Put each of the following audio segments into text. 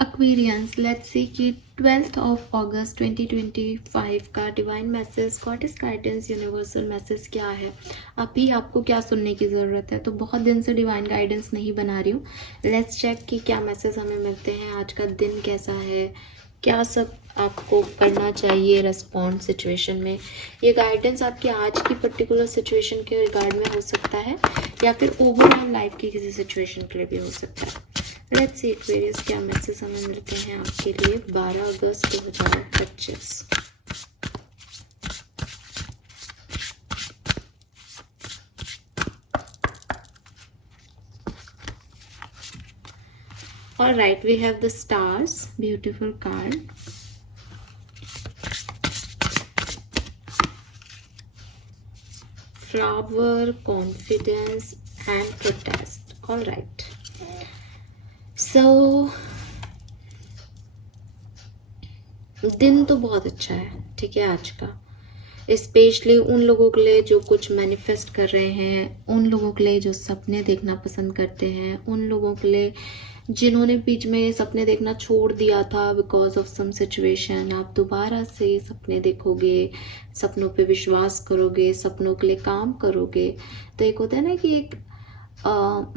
Aquarians, let's see कि 12th of अगस्त 2025 का divine message, goddess guidance, universal message क्या है, अभी आपको क्या सुनने की ज़रूरत है। तो बहुत दिन से डिवाइन गाइडेंस नहीं बना रही हूँ। लेट्स चेक कि क्या मैसेज हमें मिलते हैं, आज का दिन कैसा है, क्या सब आपको करना चाहिए रिस्पॉन्ड सिचुएशन में। ये गाइडेंस आपकी आज की पर्टिकुलर सिचुएशन के रिगार्ड में हो सकता है या फिर ओवरऑल लाइफ की किसी सिचुएशन के लिए भी हो सकता है। लेट्स सी एक्वेरियस, क्या मैसेज हमें मिलते हैं आपके लिए 12 अगस्त 2025। All right, we have the stars, beautiful card. Flower, confidence and protest. All right. So दिन तो बहुत अच्छा है, ठीक है आज का, स्पेशली उन लोगों के लिए जो कुछ मैनिफेस्ट कर रहे हैं, उन लोगों के लिए जो सपने देखना पसंद करते हैं, उन लोगों के लिए जिन्होंने बीच में ये सपने देखना छोड़ दिया था बिकॉज ऑफ सम सिचुएशन। आप दोबारा से सपने देखोगे, सपनों पे विश्वास करोगे, सपनों के लिए काम करोगे। तो एक होता है ना कि एक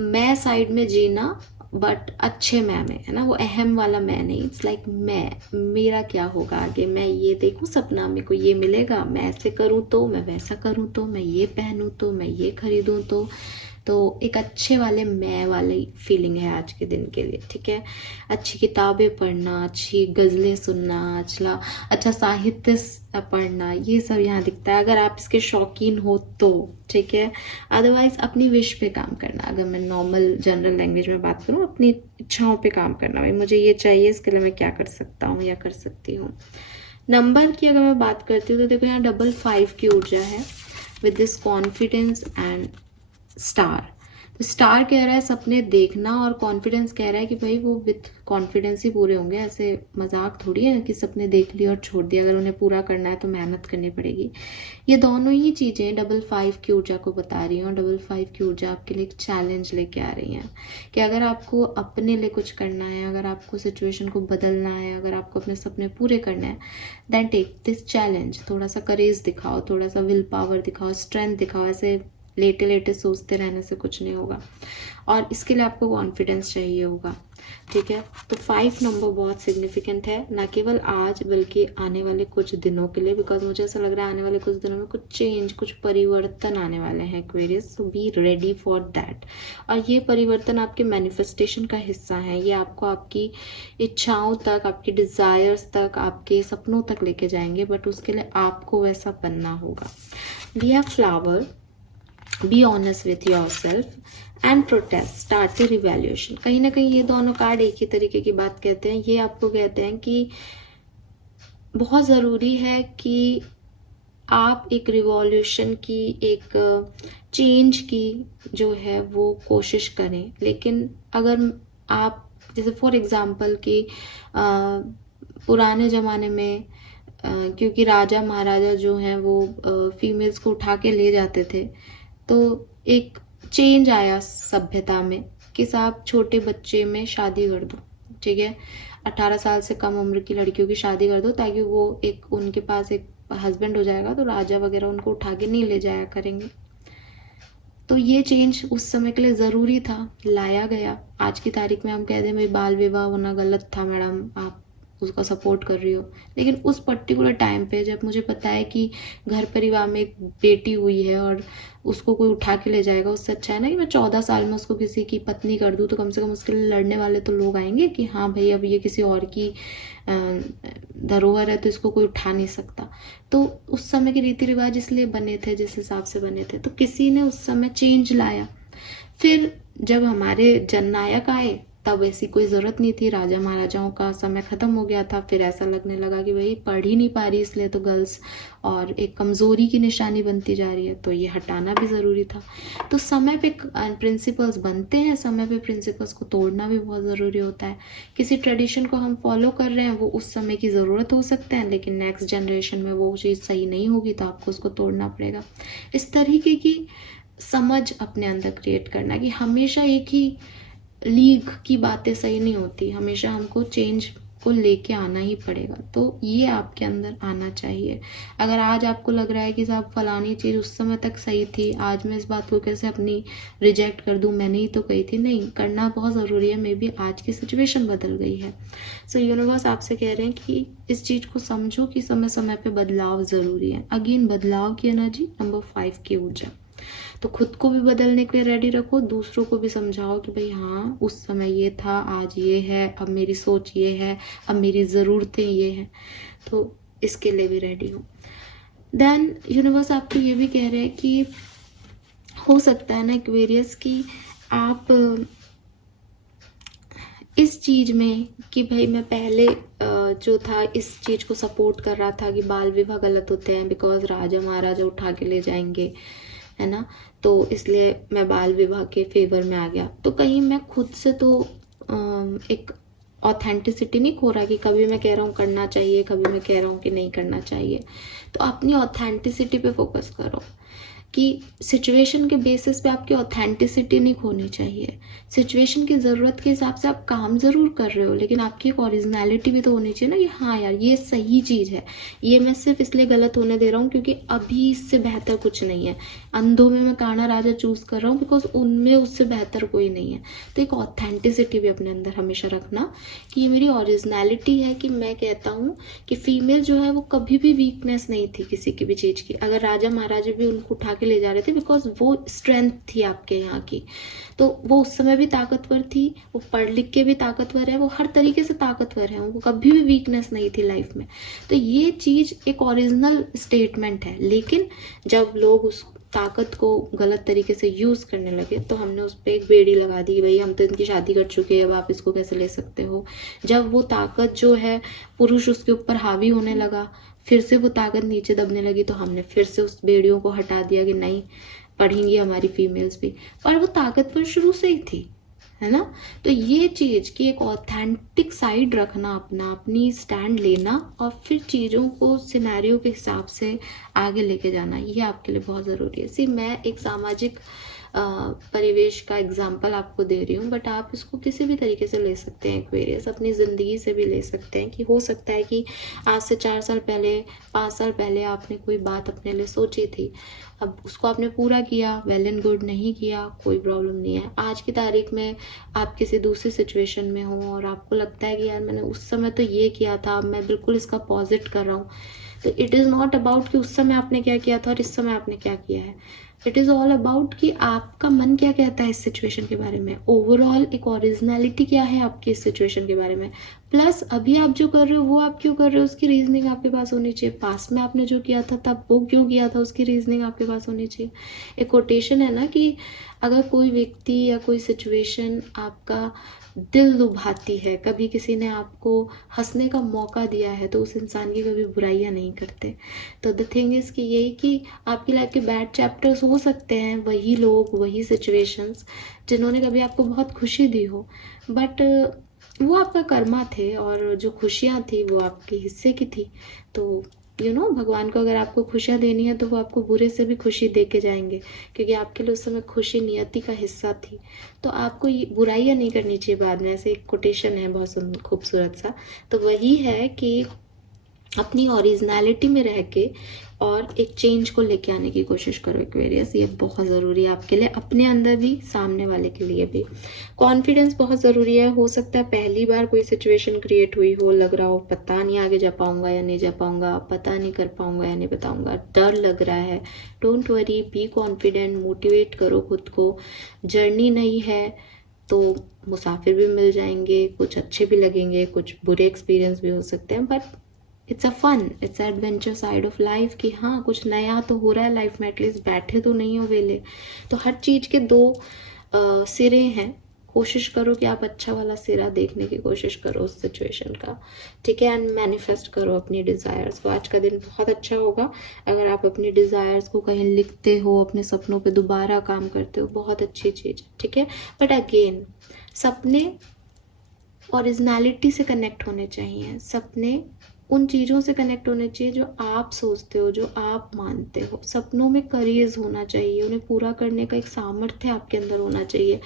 मैं साइड में जीना, बट अच्छे मैं में, है ना, वो अहम वाला मैं नहीं। इट्स लाइक मैं, मेरा क्या होगा आगे, मैं ये देखूं सपना, मेरे को ये मिलेगा, मैं ऐसे करूं तो, मैं वैसा करूं तो, मैं ये पहनूं तो, मैं ये खरीदूं तो एक अच्छे वाले मैं वाली फीलिंग है आज के दिन के लिए, ठीक है। अच्छी किताबें पढ़ना, अच्छी गज़लें सुनना, अच्छा साहित्य पढ़ना, ये सब यहाँ दिखता है अगर आप इसके शौकीन हो तो, ठीक है। अदरवाइज अपनी विश पे काम करना, अगर मैं नॉर्मल जनरल लैंग्वेज में बात करूँ, अपनी इच्छाओं पे काम करना, भाई मुझे ये चाहिए, इसके लिए मैं क्या कर सकता हूँ या कर सकती हूँ। नंबर की अगर मैं बात करती हूँ तो देखो यहाँ 555 की ऊर्जा है with this confidence and star. तो स्टार कह रहा है सपने देखना और कॉन्फिडेंस कह रहा है कि भाई वो विथ कॉन्फिडेंस ही पूरे होंगे, ऐसे मजाक थोड़ी है कि सपने देख लिए और छोड़ दिया, अगर उन्हें पूरा करना है तो मेहनत करनी पड़ेगी। ये दोनों ही चीज़ें 55 की ऊर्जा को बता रही हैं और 55 की ऊर्जा आपके लिए एक चैलेंज लेके आ रही हैं कि अगर आपको अपने लिए कुछ करना है, अगर आपको सिचुएशन को बदलना है, अगर आपको अपने सपने पूरे करने हैं, देन टेक दिस चैलेंज। थोड़ा सा करेज दिखाओ, थोड़ा सा विल पावर दिखाओ, स्ट्रेंथ दिखाओ। ऐसे लेटे लेटे सोचते रहने से कुछ नहीं होगा और इसके लिए आपको कॉन्फिडेंस चाहिए होगा, ठीक है। तो 5 नंबर बहुत सिग्निफिकेंट है, ना केवल आज बल्कि आने वाले कुछ दिनों के लिए, बिकॉज मुझे ऐसा लग रहा है आने वाले कुछ दिनों में कुछ चेंज, कुछ परिवर्तन आने वाले हैं Aquarius, so be ready for that. और ये परिवर्तन आपके मैनिफेस्टेशन का हिस्सा है, ये आपको आपकी इच्छाओं तक, आपकी डिज़ायर्स तक, आपके सपनों तक लेके जाएंगे, बट उसके लिए आपको वैसा बनना होगा। We have flower, be honest with yourself and protest, start a revaluation. कहीं ना कहीं ये दोनों कार्ड एक ही तरीके की बात कहते हैं। ये आपको कहते हैं कि बहुत ज़रूरी है कि आप एक रिवॉल्यूशन की, एक चेंज की जो है वो कोशिश करें। लेकिन अगर आप जैसे फॉर एग्जांपल कि पुराने ज़माने में क्योंकि राजा महाराजा जो हैं वो फीमेल्स को उठा के ले जाते थे, तो एक चेंज आया सभ्यता में कि साहब छोटे बच्चे में शादी कर दो, ठीक है, 18 साल से कम उम्र की लड़कियों की शादी कर दो ताकि वो एक उनके पास एक हस्बैंड हो जाएगा तो राजा वगैरह उनको उठा के नहीं ले जाया करेंगे। तो ये चेंज उस समय के लिए ज़रूरी था, लाया गया। आज की तारीख में हम कह दें भाई बाल विवाह होना गलत था मैडम, आप उसका सपोर्ट कर रही हो, लेकिन उस पर्टिकुलर टाइम पे जब मुझे पता है कि घर परिवार में एक बेटी हुई है और उसको कोई उठा के ले जाएगा, उससे अच्छा है ना कि मैं 14 साल में उसको किसी की पत्नी कर दूँ, तो कम से कम उसके लिए लड़ने वाले तो लोग आएंगे कि हाँ भाई अब ये किसी और की धरोहर है तो इसको कोई उठा नहीं सकता। तो उस समय के रीति रिवाज इसलिए बने थे जिस हिसाब से बने थे, तो किसी ने उस समय चेंज लाया। फिर जब हमारे जननायक आए तब ऐसी कोई ज़रूरत नहीं थी, राजा महाराजाओं का समय ख़त्म हो गया था। फिर ऐसा लगने लगा कि भाई पढ़ ही नहीं पा रही इसलिए तो गर्ल्स और एक कमज़ोरी की निशानी बनती जा रही है, तो ये हटाना भी ज़रूरी था। तो समय पे प्रिंसिपल्स बनते हैं, समय पे प्रिंसिपल्स को तोड़ना भी बहुत ज़रूरी होता है। किसी ट्रेडिशन को हम फॉलो कर रहे हैं, वो उस समय की ज़रूरत हो सकता है, लेकिन नेक्स्ट जनरेशन में वो चीज़ सही नहीं होगी तो आपको उसको तोड़ना पड़ेगा। इस तरीके की समझ अपने अंदर क्रिएट करना कि हमेशा एक ही लीग की बातें सही नहीं होती, हमेशा हमको चेंज को लेके आना ही पड़ेगा। तो ये आपके अंदर आना चाहिए। अगर आज आपको लग रहा है कि साहब फलानी चीज़ उस समय तक सही थी, आज मैं इस बात को कैसे अपनी रिजेक्ट कर दूं, मैंने ही तो कही थी, नहीं, करना बहुत ज़रूरी है। मे बी आज की सिचुएशन बदल गई है। सो यूनिवर्स आपसे कह रहे हैं कि इस चीज़ को समझो कि समय समय पे बदलाव ज़रूरी है। अगेन बदलाव की एनर्जी, नंबर 5 की ऊर्जा। तो खुद को भी बदलने के लिए रेडी रखो, दूसरों को भी समझाओ कि भाई हाँ, उस समय ये था, आज ये है, अब मेरी सोच ये है, अब मेरी ज़रूरतें ये हैं, तो इसके लिए भी रेडी हो। देन यूनिवर्स आपको ये भी कह रहे हैं कि हो सकता है ना एक्वेरियस कि आप इस चीज़ में कि भाई मैं पहले जो था इस चीज़ को सपोर्ट कर रहा था कि बाल विवाह गलत होते हैं बिकॉज राजा महाराजा उठा के ले जाएंगे, है ना, तो इसलिए मैं बाल विवाह के फेवर में आ गया। तो कहीं मैं खुद से तो एक ऑथेंटिसिटी नहीं खो रहा कि कभी मैं कह रहा हूँ करना चाहिए, कभी मैं कह रहा हूँ कि नहीं करना चाहिए। तो अपनी ऑथेंटिसिटी पे फोकस करो कि सिचुएशन के बेसिस पे आपकी ऑथेंटिसिटी नहीं खोनी चाहिए। सिचुएशन की ज़रूरत के हिसाब से आप काम ज़रूर कर रहे हो, लेकिन आपकी एक ओरिजिनलिटी भी तो होनी चाहिए ना कि हाँ यार ये सही चीज़ है, ये मैं सिर्फ इसलिए गलत होने दे रहा हूँ क्योंकि अभी इससे बेहतर कुछ नहीं है। अंधों में मैं काना राजा चूज़ कर रहा हूँ बिकॉज उनमें उससे बेहतर कोई नहीं है। तो एक ऑथेंटिसिटी भी अपने अंदर हमेशा रखना कि ये मेरी ओरिजिनलिटी है कि मैं कहता हूँ कि फीमेल जो है वो कभी भी वीकनेस नहीं थी किसी की भी चीज़ की। अगर राजा महाराजा भी उनको उठा के ले जा रहे थे बिकॉज वो स्ट्रेंथ थी आपके यहाँ की, तो वो उस समय भी ताकतवर थी, वो पढ़ लिख के भी ताकतवर है, वो हर तरीके से ताकतवर है, उनको कभी भी वीकनेस नहीं थी लाइफ में। तो ये चीज़ एक ओरिजिनल स्टेटमेंट है। लेकिन जब लोग उस ताकत को गलत तरीके से यूज़ करने लगे तो हमने उस पर एक बेड़ी लगा दी, भाई हम तो इनकी शादी कर चुके हैं, अब आप इसको कैसे ले सकते हो। जब वो ताकत जो है पुरुष उसके ऊपर हावी होने लगा, फिर से वो ताकत नीचे दबने लगी, तो हमने फिर से उस बेड़ियों को हटा दिया कि नहीं, पढ़ेंगी हमारी फीमेल्स भी। पर वो ताकतवर शुरू से ही थी, है ना। तो ये चीज़ की एक ऑथेंटिक साइड रखना अपना, अपनी स्टैंड लेना और फिर चीज़ों को सिनेरियो के हिसाब से आगे लेके जाना, ये आपके लिए बहुत ज़रूरी है। सिर्फ मैं एक सामाजिक परिवेश का एग्जाम्पल आपको दे रही हूँ, बट आप इसको किसी भी तरीके से ले सकते हैं एक्वेरियस, अपनी ज़िंदगी से भी ले सकते हैं कि हो सकता है कि आज से 4 साल पहले, 5 साल पहले आपने कोई बात अपने लिए सोची थी, अब उसको आपने पूरा किया, वेल एंड गुड, नहीं किया कोई प्रॉब्लम नहीं है। आज की तारीख में आप किसी दूसरी सिचुएशन में हो और आपको लगता है कि यार मैंने उस समय तो ये किया था, मैं बिल्कुल इसका पॉजिट कर रहा हूँ। तो इट इज़ नॉट अबाउट कि उस समय आपने क्या किया था और इस समय आपने क्या किया है। इट इज़ ऑल अबाउट कि आपका मन क्या कहता है इस सिचुएशन के बारे में, ओवरऑल एक ओरिजिनलिटी क्या है आपकी इस सिचुएशन के बारे में। प्लस अभी आप जो कर रहे हो वो आप क्यों कर रहे हो उसकी रीजनिंग आपके पास होनी चाहिए। पास्ट में आपने जो किया था तब वो क्यों किया था उसकी रीजनिंग आपके पास होनी चाहिए। एक कोटेशन है ना कि अगर कोई व्यक्ति या कोई सिचुएशन आपका दिल लुभाती है, कभी किसी ने आपको हंसने का मौका दिया है, तो उस इंसान की कभी बुराइयां नहीं करते। तो द थिंग इज़ कि यही कि आपकी लाइफ के बैड चैप्टर्स हो सकते हैं, वही लोग, वही सिचुएशंस जिन्होंने कभी आपको बहुत खुशी दी हो, बट वो आपका कर्मा थे और जो खुशियाँ थी वो आपके हिस्से की थी। तो भगवान को अगर आपको खुशियाँ देनी है तो वो आपको बुरे से भी खुशी दे के जाएंगे, क्योंकि आपके लिए उस समय खुशी नियति का हिस्सा थी। तो आपको ये बुराइयाँ नहीं करनी चाहिए बाद में। ऐसे एक कोटेशन है बहुत खूबसूरत सा, तो वही है कि अपनी ओरिजिनलिटी में रह के और एक चेंज को लेके आने की कोशिश करो एक्वेरियस। ये बहुत ज़रूरी है आपके लिए, अपने अंदर भी, सामने वाले के लिए भी। कॉन्फिडेंस बहुत ज़रूरी है। हो सकता है पहली बार कोई सिचुएशन क्रिएट हुई हो, लग रहा हो पता नहीं आगे जा पाऊंगा या नहीं जा पाऊंगा, पता नहीं कर पाऊंगा या नहीं बताऊंगा, डर लग रहा है, don't worry, be confident, motivate करो खुद को। जर्नी नहीं है तो मुसाफिर भी मिल जाएंगे, कुछ अच्छे भी लगेंगे, कुछ बुरे एक्सपीरियंस भी हो सकते हैं, but it's a fun, it's adventure side of life कि हाँ कुछ नया तो हो रहा है लाइफ में, एटलीस्ट बैठे तो नहीं हो वेले। तो हर चीज़ के दो सिरे हैं, कोशिश करो कि आप अच्छा वाला सिरा देखने की कोशिश करो उस सिचुएशन का, ठीक है। एंड मैनिफेस्ट करो अपनी डिज़ायर्स को। आज का दिन बहुत अच्छा होगा अगर आप अपनी डिज़ायर्स को कहीं लिखते हो, अपने सपनों पे दोबारा काम करते हो, बहुत अच्छी चीज़, ठीक है। बट अगेन सपने ओरिजिनलिटी से कनेक्ट होने चाहिए, सपने उन चीज़ों से कनेक्ट होने चाहिए जो आप सोचते हो, जो आप मानते हो। सपनों में करेज होना चाहिए, उन्हें पूरा करने का एक सामर्थ्य आपके अंदर होना चाहिए।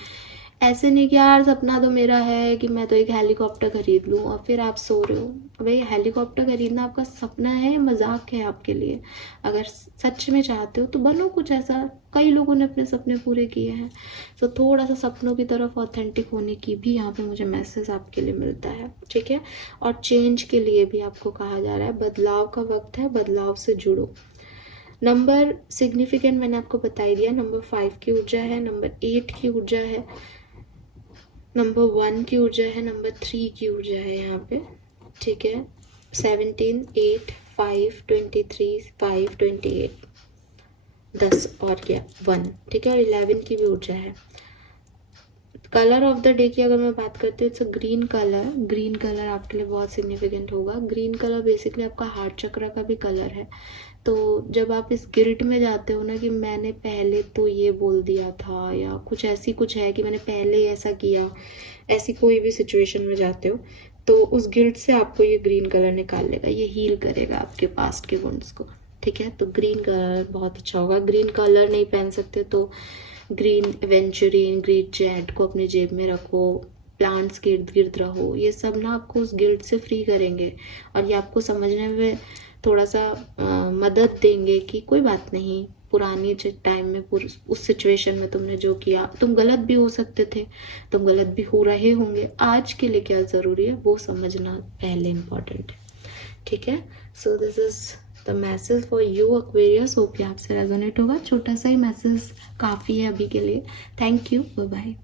ऐसे नहीं कि यार सपना तो मेरा है कि मैं तो एक हेलीकॉप्टर खरीद लूँ और फिर आप सो रहे हो। भाई हेलीकॉप्टर खरीदना आपका सपना है, मजाक है आपके लिए? अगर सच में चाहते हो तो बनो कुछ ऐसा। कई लोगों ने अपने सपने पूरे किए हैं। तो थोड़ा सा सपनों की तरफ ऑथेंटिक होने की भी यहाँ पे मुझे मैसेज आपके लिए मिलता है, ठीक है। और चेंज के लिए भी आपको कहा जा रहा है, बदलाव का वक्त है, बदलाव से जुड़ो। नंबर सिग्निफिकेंट मैंने आपको बता ही दिया। नंबर 5 की ऊर्जा है, नंबर 8 की ऊर्जा है, नंबर 1 की ऊर्जा है, नंबर 3 की ऊर्जा है यहाँ पे, ठीक है। 17, 8, 5, 23, 5, 28, 10 और क्या 1, ठीक है। और 11 की भी ऊर्जा है। कलर ऑफ द डे की अगर मैं बात करती हूँ, it's a green colour. Green colour आपके लिए बहुत सिग्निफिकेंट होगा। ग्रीन कलर बेसिकली आपका हार्ट चक्र का भी कलर है। तो जब आप इस गिल्ट में जाते हो ना कि मैंने पहले तो ये बोल दिया था, या कुछ ऐसी कुछ है कि मैंने पहले ऐसा किया, ऐसी कोई भी सिचुएशन में जाते हो, तो उस गिल्ट से आपको ये ग्रीन कलर निकाल लेगा, ये हील करेगा आपके पास्ट के वुंड्स को, ठीक है। तो ग्रीन कलर बहुत अच्छा होगा। ग्रीन कलर नहीं पहन सकते तो ग्रीन एवेंचुरिन, ग्रीन जेड को अपने जेब में रखो, प्लांट्स के इर्द गिर्द रहो। ये सब ना आपको उस गिल्ट से फ्री करेंगे और ये आपको समझने में थोड़ा सा मदद देंगे कि कोई बात नहीं, पुरानी टाइम में उस सिचुएशन में तुमने जो किया, तुम गलत भी हो सकते थे, तुम गलत भी हो रहे होंगे। आज के लिए क्या ज़रूरी है वो समझना पहले इम्पॉर्टेंट है, ठीक है। So this is the message for you Aquarius. Hope आपसे रेजोनेट होगा। छोटा सा ही मैसेज काफ़ी है अभी के लिए। Thank you, bye bye.